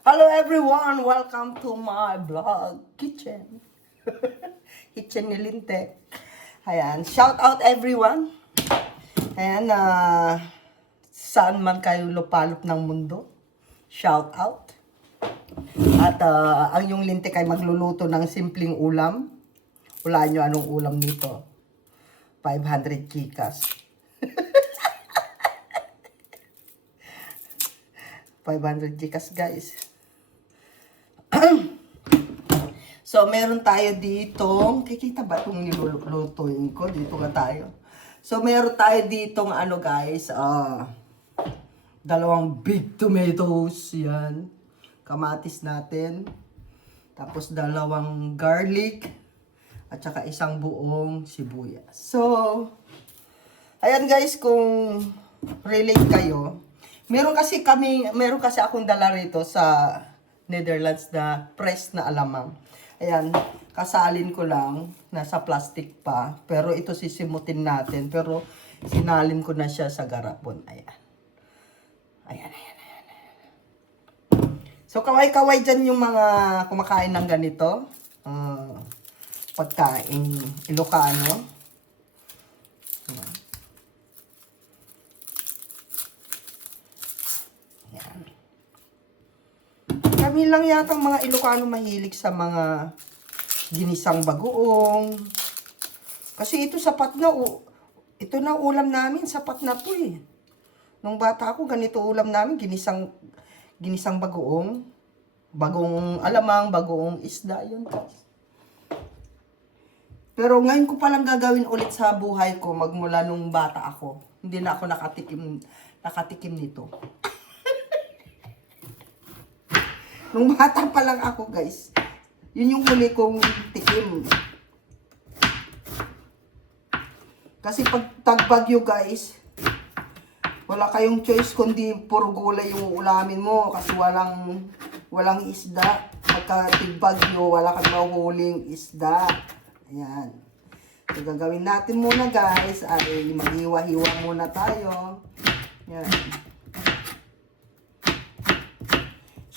Hello everyone! Welcome to my vlog kitchen. Kitchen ni Linte. Ayan, shout out everyone. Ayan, saan man kayo lupalop ng mundo. Shout out. At ang yung Linte kay magluluto ng simpleng ulam. Hulaan nyo anong ulam nito. 500 chikas. 500 chikas guys. So, meron tayo dito. Kikita ba itong nilulutuin ko? Dito ka tayo. So, meron tayo ditong ano guys. Dalawang big tomatoes. Yan. Kamatis natin. Tapos, dalawang garlic. At saka isang buong sibuyas. So, ayan guys, kung relate kayo. Meron kasi akong dala rito sa Netherlands na press na alamang. Ayan, kasalin ko lang, nasa plastic pa. Pero ito sisimutin natin. Pero sinalin ko na siya sa garapon. Ayan. Ayan. So, kaway-kaway dyan yung mga kumakain ng ganito. Pagkain Ilocano. Ayan. Kami lang yata ang mga Ilocano mahilig sa mga ginisang bagoong. Kasi ito sapat na, ito na ulam namin, sapat na to eh. Nung bata ako, ganito ulam namin, ginisang bagoong. Bagong alamang, bagoong isda, yun guys. Pero ngayon ko palang gagawin ulit sa buhay ko, magmula nung bata ako. Hindi na ako nakatikim nito. Nung bata pa lang ako, guys. Yun yung huli kong tikim. Kasi pag tagbagyo, guys, wala kayong choice kundi puro gulay yung ulamin mo kasi walang isda. Pagka tigbagyo, wala kang mahuling isda. Ayan. So, gagawin natin muna, guys, ay maghiwa-hiwa muna tayo. Ayan.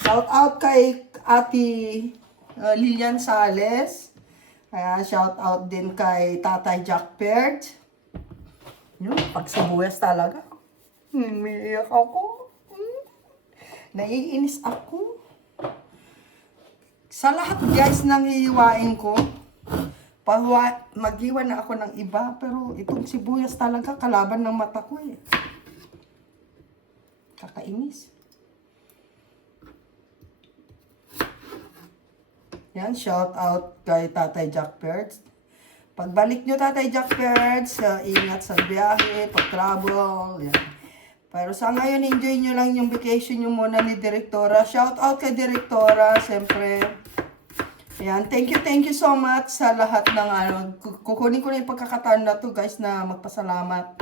Shout out kay Ate Lilian Sales. Ayan, shout out din kay Tatay Jack Pert. Yun, pag sibuyas talaga. Umiiyak ako. Naiinis ako. Sa lahat guys ng hihiwain ko, maghiwa na ako ng iba, pero itong sibuyas talaga kalaban ng mata ko eh. Kakainis. Yan, shout out kay Tatay Jack Perds. Pagbalik nyo Tatay Jack Perds, ingat sa biyahe, pag-travel. Yan. Pero sa ngayon, enjoy nyo lang yung vacation nyo muna ni Direktora. Shout out kay Direktora, siyempre. Yan, thank you so much sa lahat ng kukunin ko na yung pagkakataon na to guys na magpasalamat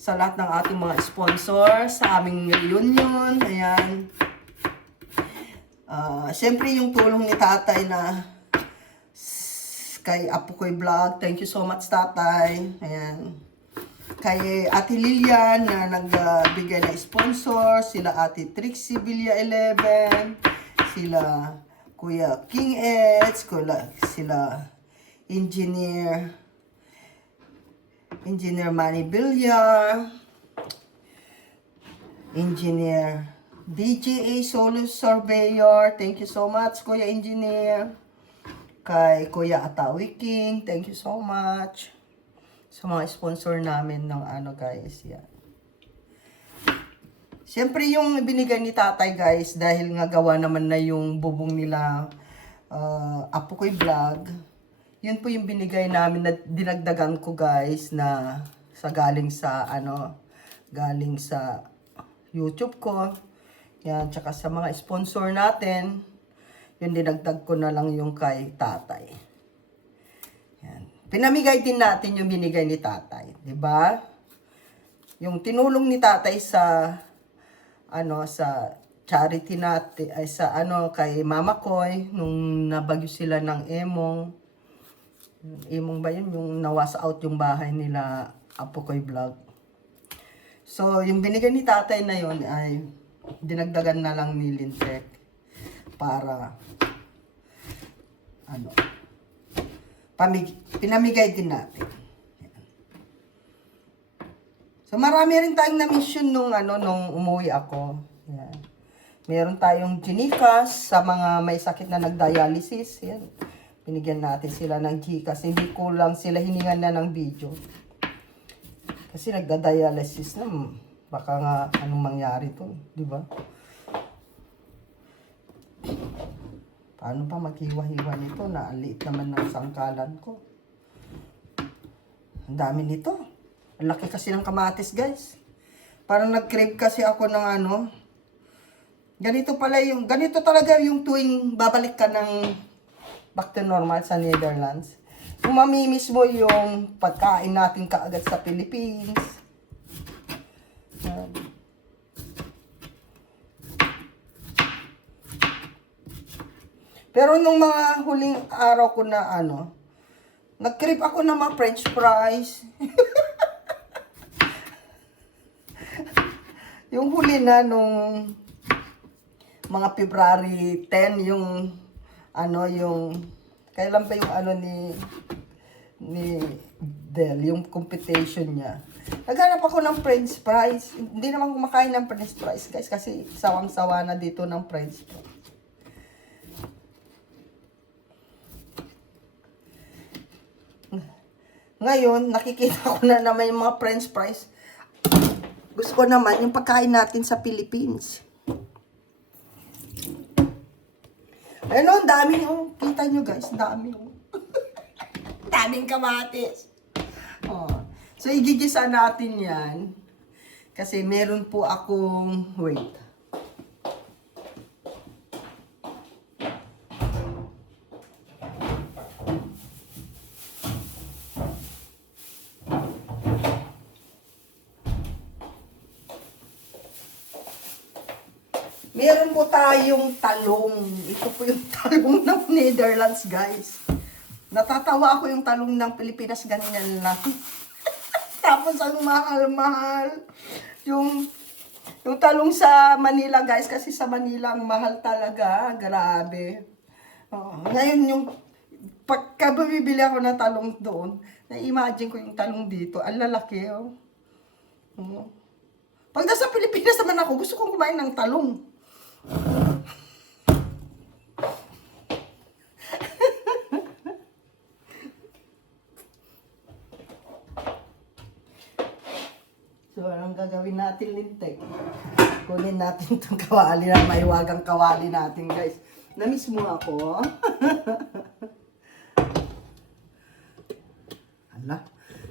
sa lahat ng ating mga sponsor sa aming reunion. Ayan. Siyempre yung tulong ni Tatay na kay Apo Koy Vlog. Thank you so much Tatay. Ayan. Kay Ate Lilian na nagbigay na sponsor. Sila Ate Trixie Villa 11. Sila Kuya King Eds. Sila Engineer Manny Villar. Engineer DGA Solo Surveyor, thank you so much, Kuya Engineer. Kay Kuya Atawi King, thank you so much. Sa mga sponsor namin ng guys, yan. Siyempre yung binigay ni Tatay guys, dahil nga gawa naman na yung bubong nila, Apo Koy Vlog. Yun po yung binigay namin na dinagdagan ko guys na galing sa YouTube ko. Yan, tsaka sa mga sponsor natin, yung dinagdag ko na lang yung kay Tatay. Yan. Pinamigay din natin yung binigay ni Tatay, 'di ba? Yung tinulong ni Tatay sa sa charity natin ay sa kay Mama Koy nung nabagyo sila ng Emong. Emong ba yun? Yung nawas out yung bahay nila Apo Koy Vlog. So, yung binigay ni Tatay na yun ay dinagdagan na lang ni Lintek. para ano, pinamigay din natin. So marami rin tayong na-mission nung umuwi ako. Yan. Meron tayong Gcash sa mga may sakit na nag-dialysis. Yan. Binigyan natin sila ng Gcash. Hindi ko lang sila hiningan na ng video. Kasi nagda-dialysis na, baka nga anong mangyari to, di ba? Paano pa maghiwa-hiwa nito na ang liit naman ng sangkalan ko? Ang dami nito. Ang laki kasi ng kamatis, guys. Parang nag-crave kasi ako ng ganito talaga yung tuwing babalik ka ng back to normal sa Netherlands. Kung mamimiss mo yung pagkain natin kaagad sa Philippines. Pero nung mga huling araw ko na nag-crave ako ng mga french fries. Yung huli na nung mga February 10, yung kailan pa yung ni Del, yung competition niya. Naghanap ako ng french fries. Hindi naman kumakain ng french fries, guys, kasi sawang-sawa na dito ng french fries. Ngayon, nakikita ko na may mga french fries. Gusto ko naman yung pagkain natin sa Philippines. Ayun, ang dami kita nyo, guys, dami daming kamatis. So, igigisa natin yan. Kasi meron po akong, wait. Meron po tayong talong. Ito po yung talong ng Netherlands, guys. Natatawa ako yung talong ng Pilipinas, ganyan lang. Tapos ang mahal-mahal. Yung talong sa Manila, guys, kasi sa Manila ang mahal talaga. Grabe. Ngayon yung pagka bumibili ako ng talong doon, na-imagine ko yung talong dito. Ang lalaki, Pag nasa Pilipinas naman ako, gusto kong kumain ng talong. So, anong gagawin natin, Lintek? Kunin natin itong kawali na maiwagang kawali natin, guys. Namiss mo ako. Hala,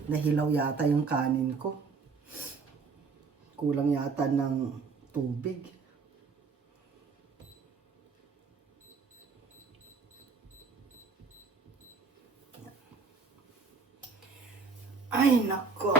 nahilaw yata yung kanin ko. Kulang yata ng tubig. Ay, nako.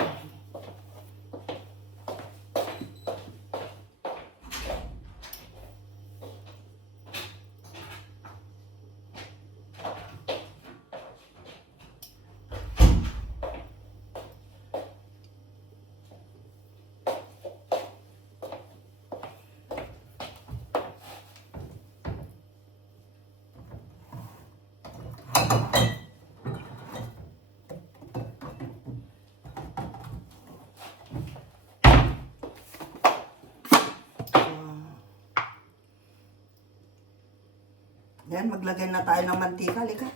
Yan, maglagay na tayo ng mantika. Halika.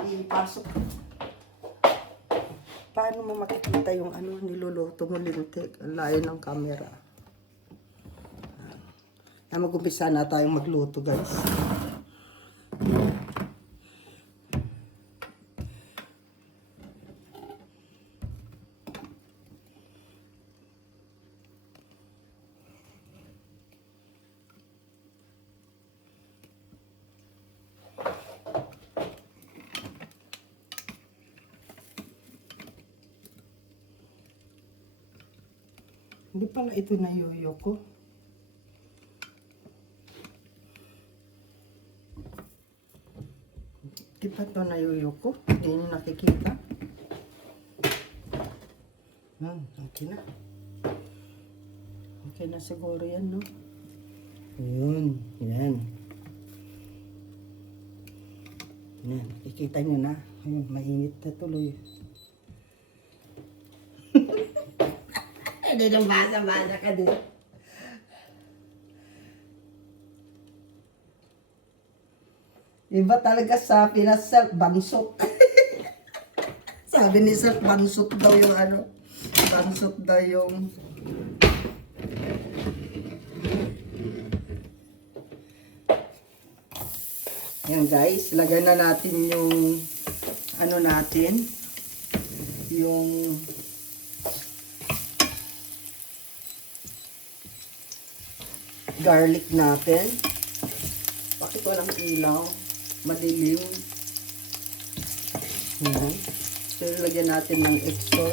Ipasok. Paano mo makikita yung niluluto mo, Lintek? Ang layo ng camera. Mag-umpisa na tayong magluto, guys. Hindi pala ito nayuyo ko. Di ba ito nayuyo ko? Hindi nyo nakikita. Okay na. Okay na siguro yan, no? Ayun. Yan. Yan, kikita nyo na. Ayun, mainit na tuloy. Hindi nang basa-basa ka din. Iba talaga sa Pinas, sir, bansot. Sabi ni sir, bansot daw yung ano. Bansot daw yung... Yan guys, lagyan na natin yung ano natin, yung garlic natin. Bakit walang ilaw? Madilim. Yan. So, lagyan natin ng extra.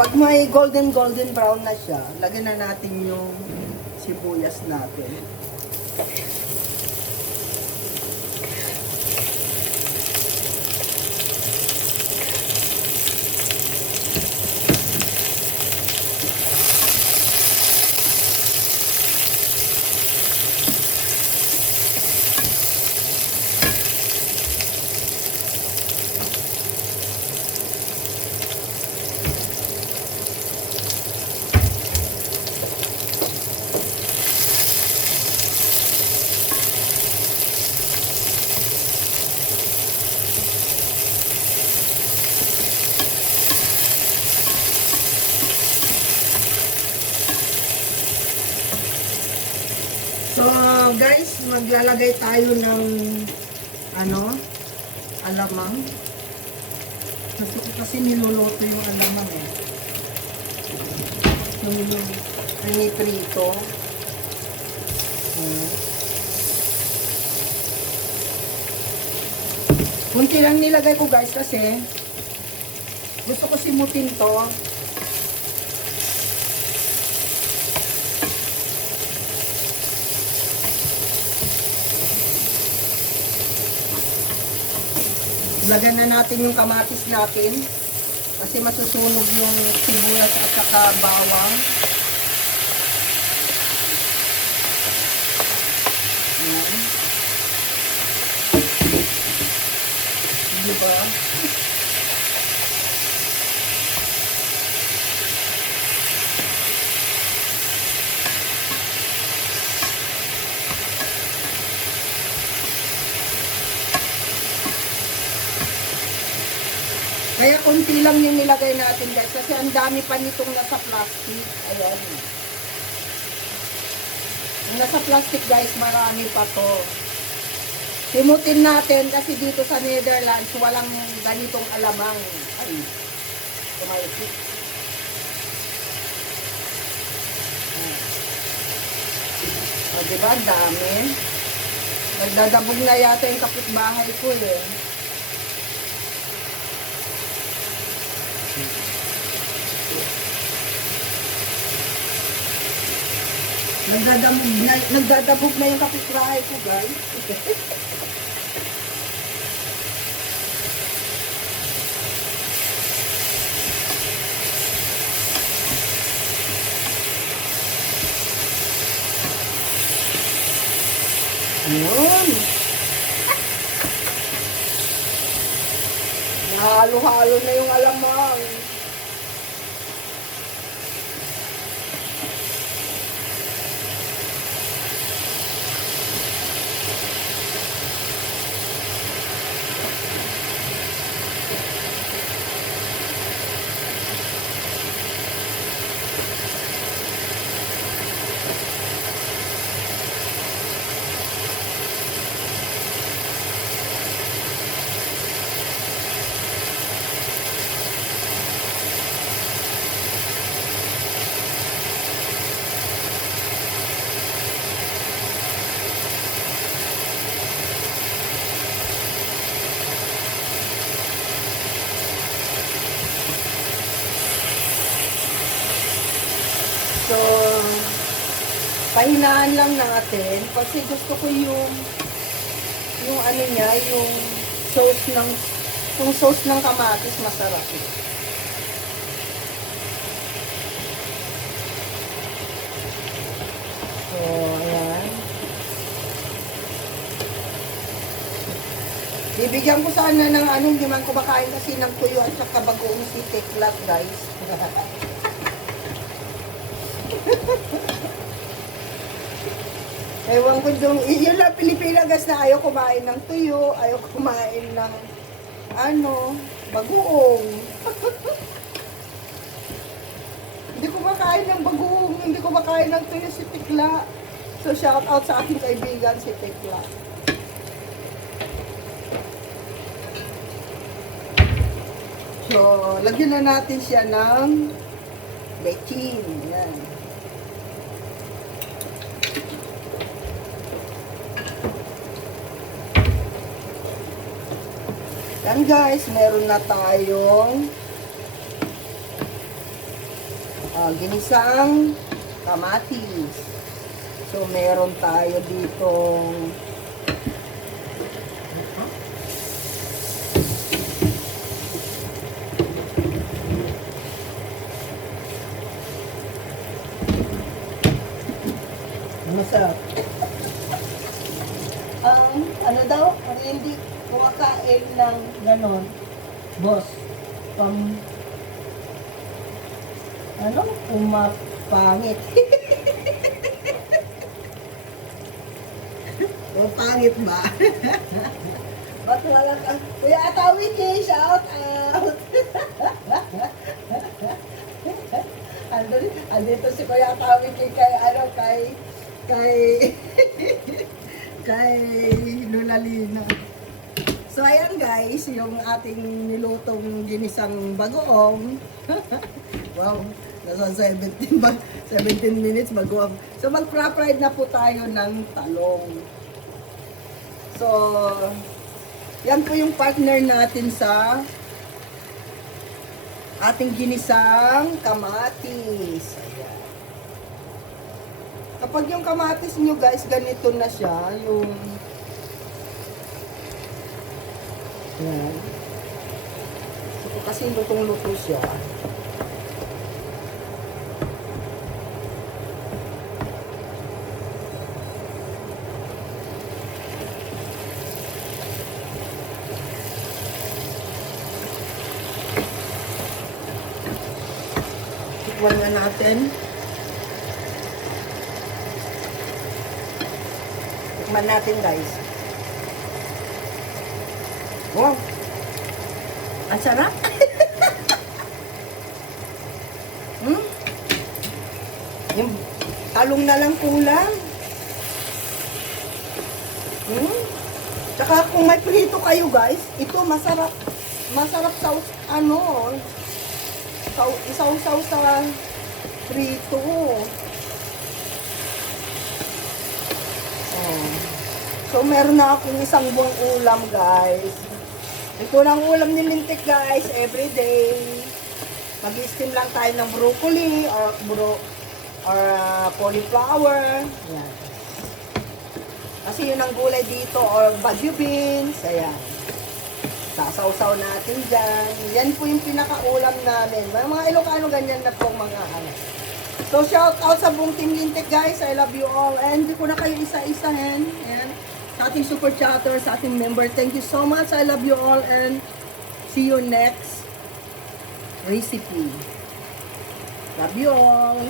Pag may golden brown na siya, lagyan na natin yung sibuyas natin. So guys, maglalagay tayo ng ano, alamang. Gusto ko kasi niluluto yung alamang eh. Yung prito. Kunti lang nilagay ko guys kasi gusto ko simutin to. Lagyan na natin yung kamatis natin kasi masusunog yung sibuyas at saka bawang. Ayan. Diba? Kaya konti lang yung nilagay natin guys kasi ang dami pa nitong nasa plastic. Ayan. Yung nasa plastic guys, marami pa to. Himutin natin kasi dito sa Netherlands walang ganitong alamang. Ay, tumalikit. O diba, ang dami. Nagdadabog na yata yung kapitbahay ko eh. Nagdadabog na yung kapitbahay ko guys. Ayun. Halo-halo na yung alamang. pahinaan lang natin kasi gusto ko yung ano niya, yung sauce ng kamatis masarap. So, ayan. Bibigyan ko sana ng hindi man kumakain kasi ng tuyo at saka bagoong si Teklat, guys. Ewan ko yun lang Pilipina guys na ayaw kumain ng tuyo, ayaw kumain ng bagoong. Hindi ko makain ng bagoong, hindi ko makain ng tuyo si Tekla. So shout out sa aking kaibigan si Tekla. So, lagyan na natin siya ng bechin. Yan. Yan guys, meron na tayong ginisang kamatis. So, meron tayo ditong masarap. Ano daw? Hindi kumakain ng ganon. Boss. Pumapangit. Pangit ba? Ba't wala ka? Kuya Atawin kay shout out. Andito si Kuya Atawin kay Lulalina. So ayan guys, yung ating nilutong ginisang bagoong. Wow, nasa 17 minutes bagoong. So mag-fried na po tayo ng talong. So yan po yung partner natin sa ating ginisang kamatis. Ayan. Kapag yung kamatis nyo guys, ganito na siya, yung ayan. So, kasi lutong-luto siya. Tikman na natin. Tikman natin guys. Wow! Ang sarap! Yung talong na lang kulang. Tsaka kung may prito kayo guys, ito masarap. Masarap sa isaw-saw sa prito. So, meron na akong isang buwang ulam, guys. Ito lang ulam ni Lintik, guys, everyday. Mag-steam lang tayo ng broccoli or cauliflower. Ayan. Kasi yun ang gulay dito or bagu beans. Ayan. Sasaw-saw natin dyan. Yan po yung pinaka-ulam namin. Mga Ilocano ganyan na pong mga So, shout out sa buong Team Lintik, guys. I love you all. And hindi ko na kayo isa-isahin. Ayan. Sa ating super chatter, sa ating member. Thank you so much. I love you all. And see you next recipe. Love you all.